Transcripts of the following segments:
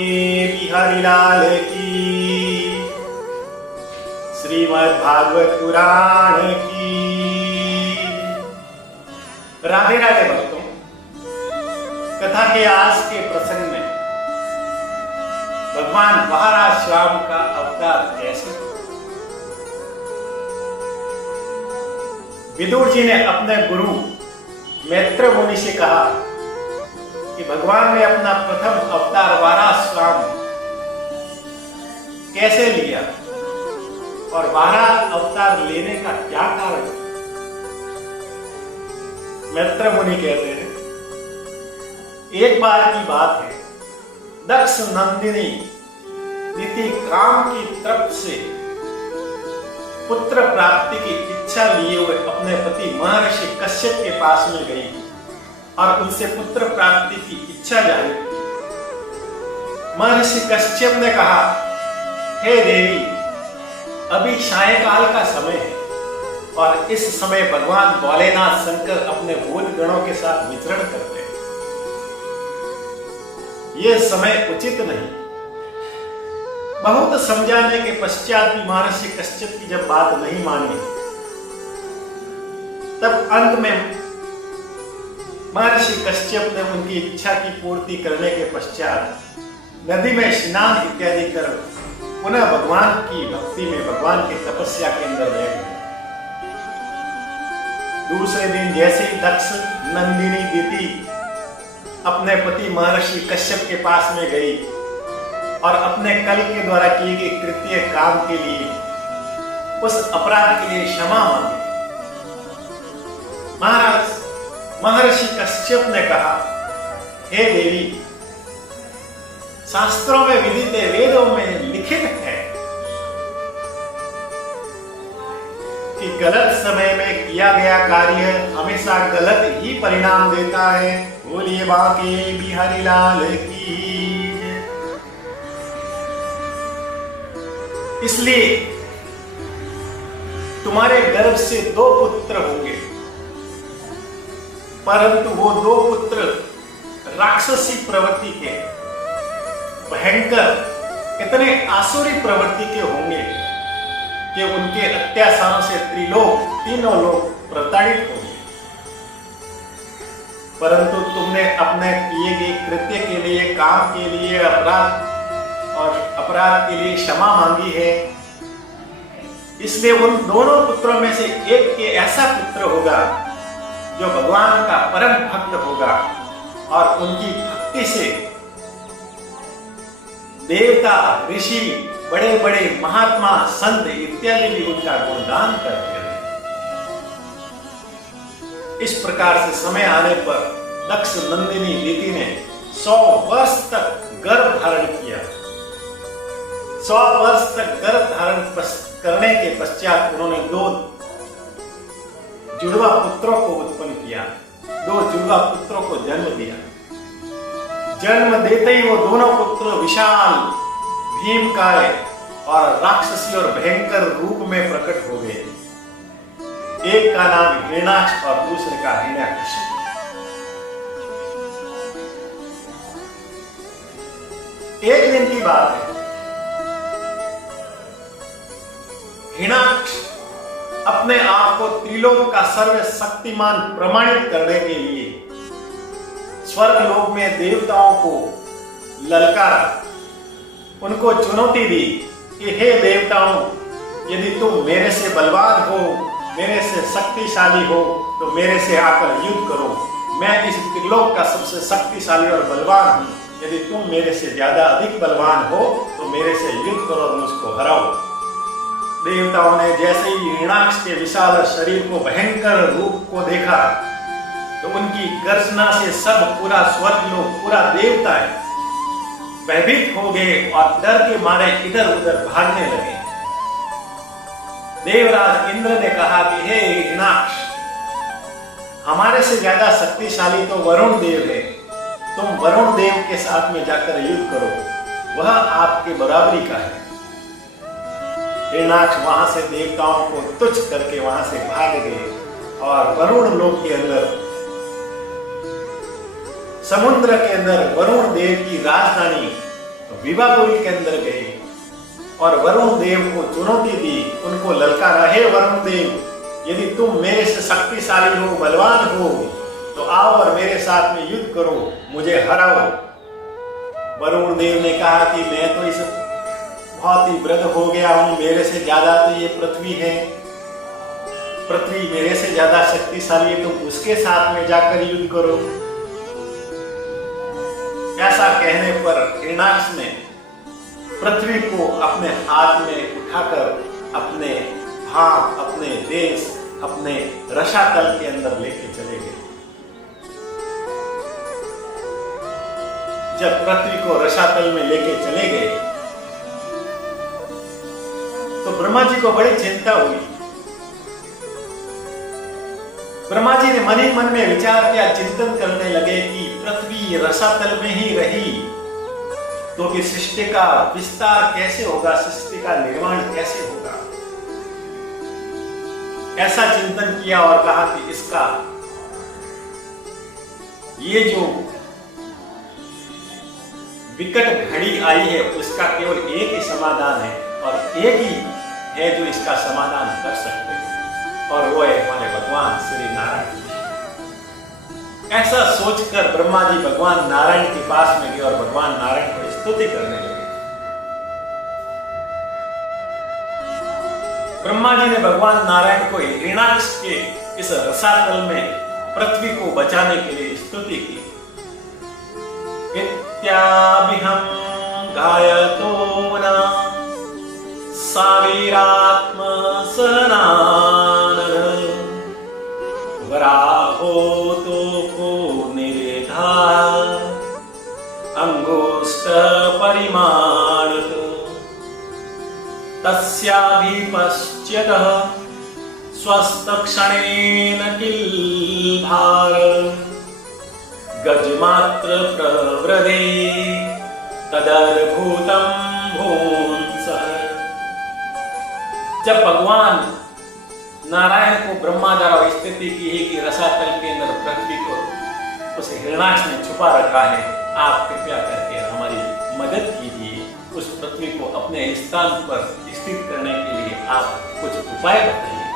बांके बिहारी लाल की, श्रीमद् भागवत पुराण की। राधे राधे भक्तों, कथा के आज के प्रसंग में भगवान महाराज श्याम का अवतार कैसे? विदुर जी ने अपने गुरु मैत्र मुनि से कहा कि भगवान ने अपना प्रथम अवतार वाराह श्याम कैसे लिया और वाराह अवतार लेने का क्या कारण? मैत्र मुनि कहते हैं, एक बार की बात है, दक्ष नंदिनी नीति काम की तृप्त से पुत्र प्राप्ति की इच्छा लिए हुए अपने पति महर्षि कश्यप के पास में गई और उनसे पुत्र प्राप्ति की इच्छा जाहिर की। महर्षि कश्यप ने कहा, हे देवी, अभी सायंकाल का समय है और इस समय भगवान भोलेनाथ शंकर अपने भूत गणों के साथ विचरण करते हैं। यह समय उचित नहीं। बहुत समझाने के पश्चात भी महर्षि कश्यप की जब बात नहीं मानी, तब अंत में महर्षि कश्यप ने उनकी इच्छा की पूर्ति करने के पश्चात नदी में स्नान इत्यादि कर पुनः भगवान की भक्ति में, भगवान की तपस्या के अंदर बैठ गए। दूसरे दिन जैसे ही दक्ष नंदिनी दीति अपने पति महर्षि कश्यप के पास में गई और अपने कल के द्वारा किए गए कृत्य काम के लिए, उस अपराध के लिए क्षमा मांगी। महाराज महर्षि कश्यप ने कहा, हे देवी, शास्त्रों में विदित है, वेदों में लिखित है कि गलत समय में किया गया कार्य हमेशा गलत ही परिणाम देता है। बोलिए बांके बिहारी लाल की। इसलिए तुम्हारे गर्भ से 2 पुत्र होंगे, परंतु वो 2 पुत्र राक्षसी प्रवृत्ति के, भयंकर, इतने आसुरी प्रवृत्ति के होंगे कि उनके अत्याचारों से त्रिलोक, तीनों लोग प्रताड़ित होंगे। परंतु तुमने अपने किए गए कृत्य के लिए, काम के लिए, अपराध के लिए क्षमा मांगी है। इसलिए उन दोनों पुत्रों में से एक के ऐसा पुत्र होगा जो भगवान का परम भक्त होगा और उनकी भक्ति से देवता, ऋषि, बड़े बड़े महात्मा, संत इत्यादि भी उनका गुणगान करते हैं। इस प्रकार से समय आने पर दक्ष नंदिनी दीति ने 100 वर्ष तक गर्भ धारण किया। 100 वर्ष तक गर्भ धारण करने के पश्चात उन्होंने 2 जुड़वा पुत्रों को उत्पन्न किया, 2 जुड़वा पुत्रों को जन्म दिया। जन्म देते ही वो दोनों पुत्र विशाल, भीमकाय और राक्षसी और भयंकर रूप में प्रकट हो गए। एक का नाम हिरण्याक्ष और दूसरे का हिरण्यकशिपु। एक दिन की बात है, हिरण्याक्ष अपने आप को त्रिलोक का सर्वशक्तिमान प्रमाणित करने के लिए स्वर्ग लोक में देवताओं को ललकारा, उनको चुनौती दी कि हे देवताओं, यदि तुम मेरे से बलवान हो, मेरे से शक्तिशाली हो, तो मेरे से आकर युद्ध करो। मैं इस त्रिलोक का सबसे शक्तिशाली और बलवान हूं। यदि तुम मेरे से ज्यादा अधिक बलवान हो तो मेरे से युद्ध करो और मुझको हराओ। देवताओं ने जैसे ही हिरण्याक्ष के विशाल शरीर को, भयंकर रूप को देखा, तो उनकी गर्जना से सब पूरा स्वर्ग लोक, पूरा देवता भयभीत हो गए और डर के मारे इधर उधर भागने लगे। देवराज इंद्र ने कहा कि हे हिरण्याक्ष, हमारे से ज्यादा शक्तिशाली तो वरुण देव है, तुम वरुण देव के साथ में जाकर युद्ध करो, वह आपके बराबरी का है। हिरण्याक्ष वहां से देवताओं को तुच्छ करके वहां से भाग गए और वरुण लोक के अंदर, समुद्र के अंदर वरुण देव की राजधानी तो विवाहपुरी के अंदर गए और वरुण देव को चुनौती दी, उनको ललकारा, हे वरुण देव, यदि तुम मेरे से शक्तिशाली हो, बलवान हो, तो आओ और मेरे साथ में युद्ध करो, मुझे हराओ। वरुण देव ने कहा कि मैं तो इस बहुत ही वृद्ध हो गया हूं, मेरे से ज्यादा तो ये पृथ्वी है, पृथ्वी मेरे से ज्यादा शक्तिशाली है, तुम उसके साथ में जाकर युद्ध करो। ऐसा कहने पर हिरण्याक्ष ने पृथ्वी को अपने हाथ में उठाकर अपने भाग, अपने देश, अपने रसातल के अंदर लेके चले गए। जब पृथ्वी को रसातल में लेके चले गए तो ब्रह्मा जी को बड़ी चिंता हुई। ब्रह्मा जी ने मन ही मन में विचार किया, चिंतन करने लगे कि पृथ्वी रसातल में ही रही तो फिर सृष्टि का विस्तार कैसे होगा, सृष्टि का निर्माण कैसे होगा। ऐसा चिंतन किया और कहा कि इसका ये जो विकट घड़ी आई है उसका केवल एक ही समाधान है और एक ही है जो इसका समाधान कर सकते हैं, और वो है हमारे भगवान श्री नारायण। ऐसा सोचकर ब्रह्मा जी भगवान नारायण के पास में गए और भगवान नारायण को स्तुति करने लगे। ब्रह्मा जी ने भगवान नारायण को हिरण्याक्ष के इस रसातल में पृथ्वी को बचाने के लिए स्तुति की। इत्याभिहं गायतो न सावीरात्म सनानः वराहो तो को निरेधा अंगुष्ठ परिमाणत तस्याभिपश्च्यतः स्वस्तक्षणेन किल भार गजमात्र प्रवृदे तदर्भूतं भूंसः। जब भगवान नारायण को ब्रह्मा द्वारा स्थिति की है कि रसातल के अंदर पृथ्वी को उस हिरण्याक्ष ने छुपा रखा है, आप कृपया करके हमारी मदद कीजिए, उस पृथ्वी को अपने स्थान पर स्थित करने के लिए आप कुछ उपाय बताइए।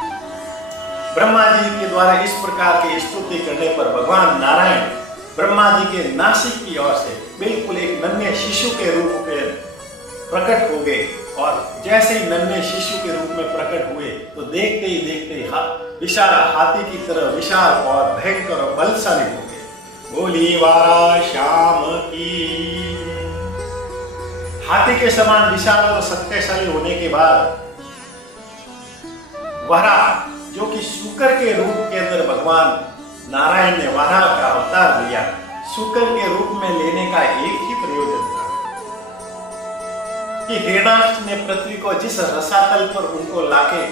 ब्रह्मा जी के द्वारा इस प्रकार की स्तुति करने पर भगवान नारायण ब्रह्मा जी के नासिक की ओर से बिल्कुल एक नन्हे शिशु के रूप में प्रकट हो गए, और जैसे ही नन्हे शिशु के रूप में प्रकट हुए तो देखते ही विशाल हाथी की तरह विशाल और भयंकर और बलशाली हो गए। बोली वारा श्याम की। हाथी के समान विशाल और शक्तिशाली होने के बाद वराह, जो कि शूकर के रूप के अंदर भगवान नारायण ने वराह का अवतार लिया, शूकर के रूप में लेने का एक ही प्रयोजन था कि हिरण्याक्ष ने पृथ्वी को जिस रसातल पर उनको लाके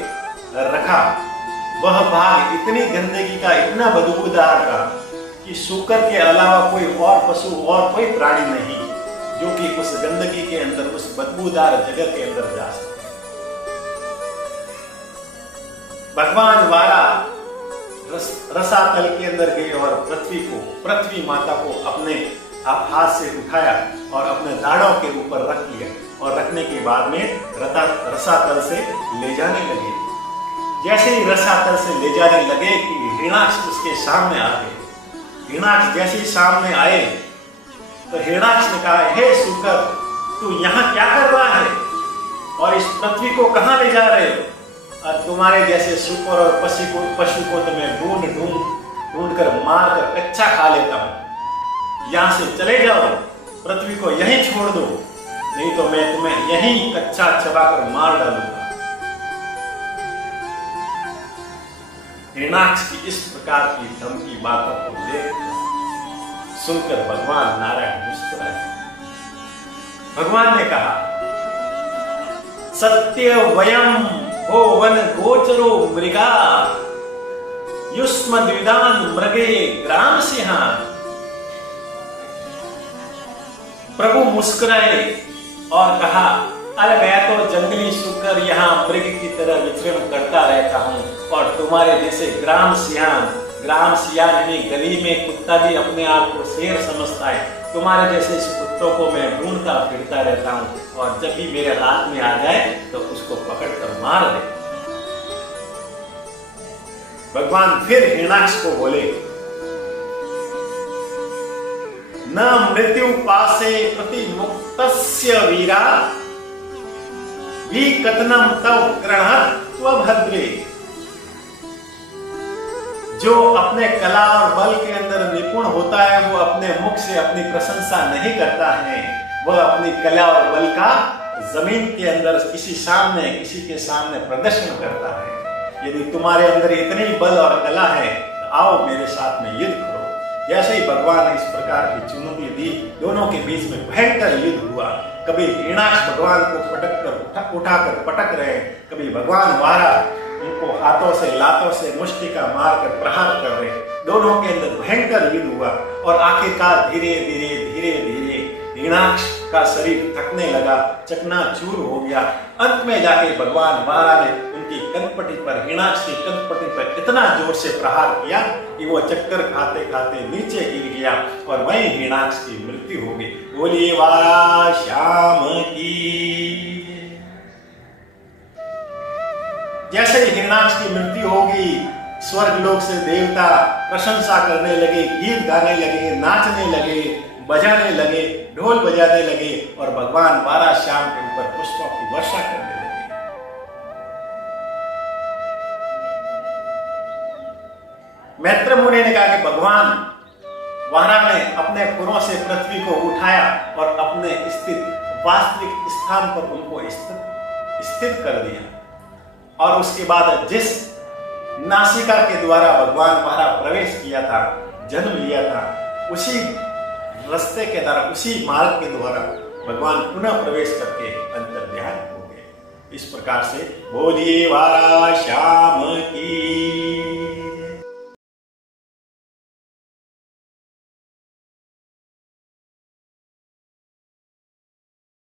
रखा, वह भाग इतनी गंदगी का, इतना बदबूदार का कि शूकर के अलावा कोई और पशु और कोई प्राणी नहीं जो कि उस गंदगी के अंदर, उस बदबूदार जगह के अंदर जा सके। भगवान वारा रसातल के अंदर गए और पृथ्वी माता को अपने हाथ से उठाया और अपने दाढ़ों के ऊपर रख लिया, और रखने के बाद में रसातल से ले जाने लगे। जैसे ही रसातल से ले जाने लगे कि हिरण्याक्ष उसके सामने आ गए। हिरण्याक्ष जैसे ही सामने आए तो हिरण्याक्ष ने कहा, हे शूकर, तू यहाँ क्या कर रहा है और इस पृथ्वी को कहाँ ले जा रहे हो? और तुम्हारे जैसे शूकर और पशु को तो मैं ढूंढ कर मार कर कच्चा खा लेता हूँ। यहाँ से चले जाओ, पृथ्वी को यहीं छोड़ दो, नहीं तो मैं तुम्हें यहीं कच्चा चबा कर मार डालूंगा। हिरण्याक्ष की इस प्रकार की धमकी बातों को देखकर सुनकर भगवान नारायण मुस्कुराए। भगवान ने कहा, सत्य वयम हो वन गोचरो मृगा युष्मद्विदान मृगे ग्राम सिंहान। प्रभु मुस्कुराए और कहा, अरे मैं तो जंगली शूकर यहाँ मृग की तरह विचरण करता रहता हूँ, और तुम्हारे जैसे ग्राम सियान यानी गली में कुत्ता भी अपने आप को शेर समझता है, तुम्हारे जैसे पुत्रों को मैं ढूंढता फिरता रहता हूं और जब भी मेरे हाथ में आ जाए तो उसको पकड़कर मार दे। भगवान फिर हिरण्याक्ष को बोले, न मृत्यु पासे प्रतिमुक्तस्य वीरा भी कथनम तव गृहत्व भद्रे। जो अपने कला और बल के अंदर निपुण होता है वो अपने मुख से अपनी प्रशंसा नहीं करता है, वह अपनी कला और बल का जमीन के अंदर किसी के सामने प्रदर्शन करता है। यदि तुम्हारे अंदर इतनी बल और कला है तो आओ मेरे साथ में युद्ध करो। जैसे ही भगवान ने इस प्रकार की चुनौती दी, दोनों के बीच में भयंकर युद्ध हुआ। कभी हिरण्याक्ष भगवान को उठाकर पटक रहे, कभी भगवान वारा उनको हाथों से लातों से मुष्टि का मारकर प्रहार कर रहे। दोनों के अंदर भयंकर युद्ध हुआ और आखिरकार धीरे धीरे हिरण्याक्ष का शरीर थकने लगा, चकनाचूर हो गया। अंत में जाके भगवान वारा ने उनकी कनपटी पर, हिरण्याक्ष की कनपटी पर इतना जोर से प्रहार किया कि वो चक्कर खाते खाते नीचे गिर गया और वहीं हिरण्याक्ष की मृत्यु हो गई। बोलिए वारा श्याम की। जैसे ही हिरण्याक्ष की मृत्यु होगी, स्वर्ग लोक से देवता प्रशंसा करने लगे, गीत गाने लगे, नाचने लगे, बजाने लगे, ढोल बजाने लगे और भगवान वारा श्याम के ऊपर पुष्पों की वर्षा करने लगे। मैत्र मुनि ने कहा कि भगवान वारा ने अपने पुरों से पृथ्वी को उठाया और अपने वास्तविक स्थान पर उनको स्थित कर दिया और उसके बाद जिस नासिका के द्वारा भगवान वारा प्रवेश किया था, जन्म लिया था, उसी रास्ते के द्वारा, उसी मार्ग के द्वारा भगवान पुनः प्रवेश करके अंतर्ध्यान हो गए। इस प्रकार से बोलिए वारा श्याम की।